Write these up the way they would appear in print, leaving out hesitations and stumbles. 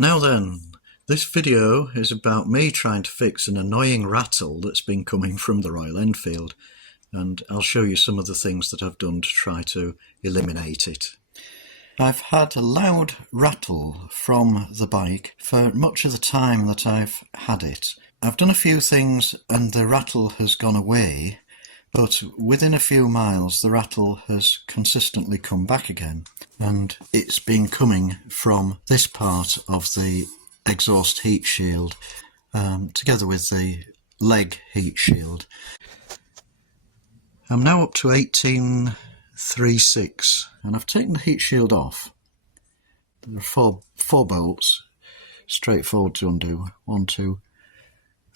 Now then, this video is about me trying to fix an annoying rattle that's been coming from the Royal Enfield, and I'll show you some of the things that I've done to try to eliminate it. I've had a loud rattle from the bike for much of the time that I've had it. I've done a few things and the rattle has gone away, but within a few miles the rattle has consistently come back again, and it's been coming from this part of the exhaust heat shield together with the leg heat shield. I'm now up to 1836 and I've taken the heat shield off. There are four bolts, straightforward to undo, 1, 2,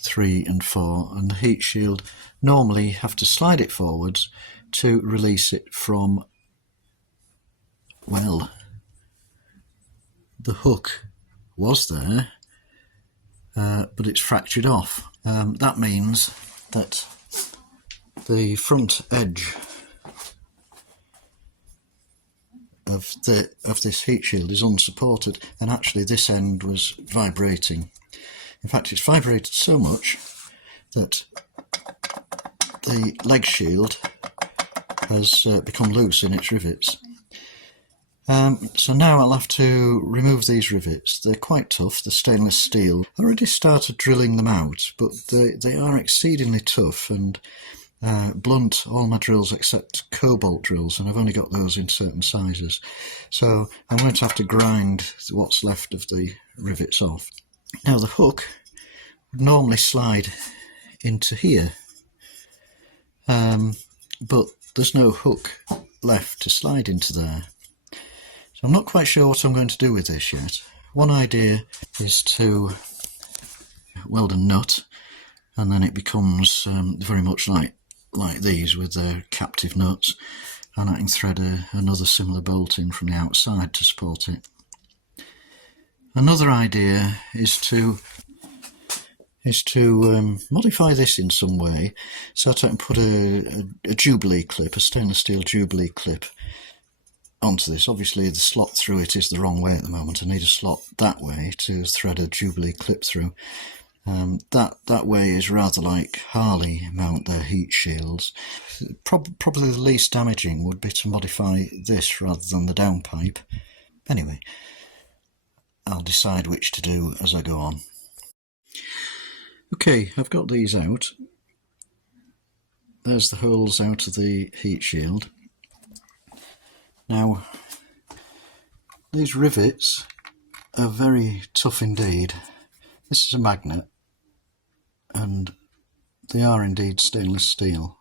3 and 4, and the heat shield, normally you have to slide it forwards to release it from, well, the hook was there, but it's fractured off. That means that the front edge of this heat shield is unsupported, and actually this end was vibrating. In fact, it's vibrated so much that the leg shield has become loose in its rivets. So now I'll have to remove these rivets. They're quite tough, they're stainless steel. I already started drilling them out, but they are exceedingly tough and blunt all my drills except cobalt drills, and I've only got those in certain sizes. So I'm going to have to grind what's left of the rivets off. Now the hook would normally slide into here, but there's no hook left to slide into there. So I'm not quite sure what I'm going to do with this yet. One idea is to weld a nut, and then it becomes very much like these with their captive nuts, and I can thread another similar bolt in from the outside to support it. Another idea is to modify this in some way so that I can put a Jubilee clip, a stainless steel Jubilee clip onto this. Obviously the slot through it is the wrong way at the moment. I need a slot that way to thread a Jubilee clip through. That way is rather like Harley mount their heat shields. Probably the least damaging would be to modify this rather than the downpipe. Anyway, I'll decide which to do as I go on. Okay, I've got these out. There's the holes out of the heat shield. Now, these rivets are very tough indeed. This is a magnet, and they are indeed stainless steel.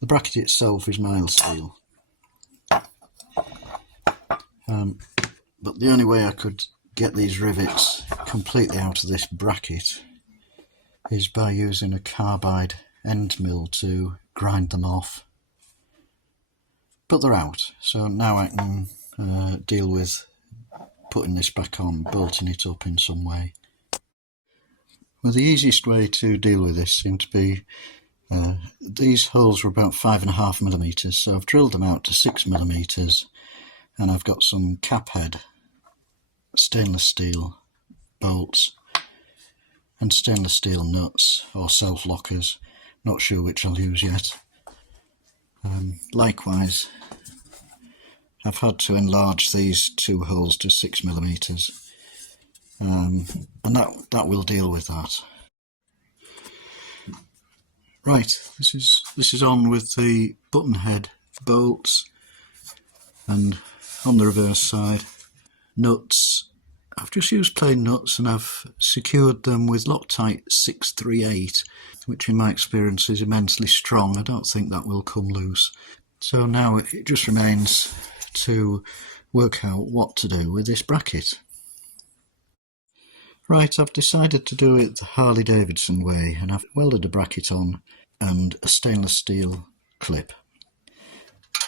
The bracket itself is mild steel. But the only way I could get these rivets completely out of this bracket is by using a carbide end mill to grind them off. But they're out, so now I can deal with putting this back on, bolting it up in some way. Well, the easiest way to deal with this seemed to be, these holes were about 5.5mm, so I've drilled them out to 6mm, and I've got some cap head stainless steel bolts and stainless steel nuts or self-lockers, not sure which I'll use yet. Likewise, I've had to enlarge these two holes to 6mm, and that will deal with that. Right, this is on with the button head bolts, and on the reverse side, nuts. I've just used plain nuts and I've secured them with Loctite 638, which in my experience is immensely strong. I don't think that will come loose. So now it just remains to work out what to do with this bracket. Right, I've decided to do it the Harley Davidson way, and I've welded a bracket on and a stainless steel clip.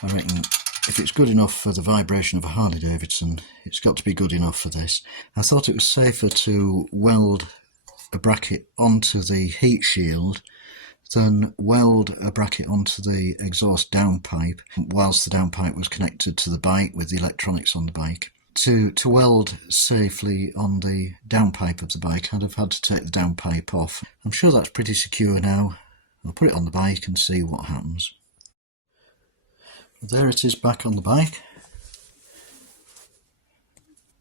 I reckon if it's good enough for the vibration of a Harley Davidson, it's got to be good enough for this. I thought it was safer to weld a bracket onto the heat shield than weld a bracket onto the exhaust downpipe whilst the downpipe was connected to the bike with the electronics on the bike. to weld safely on the downpipe of the bike, I'd have had to take the downpipe off. I'm sure that's pretty secure now. I'll put it on the bike and see what happens. There it is back on the bike.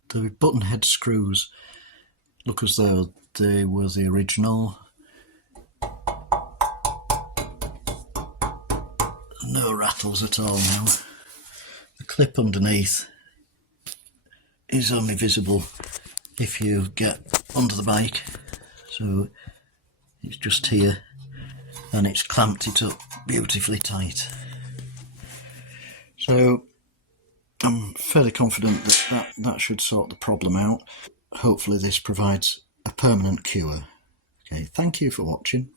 The button head screws look as though they were the original. No rattles at all now. The clip underneath is only visible if you get under the bike, so it's just here and it's clamped it up beautifully tight. So I'm fairly confident that should sort the problem out. Hopefully this provides a permanent cure. Okay, thank you for watching.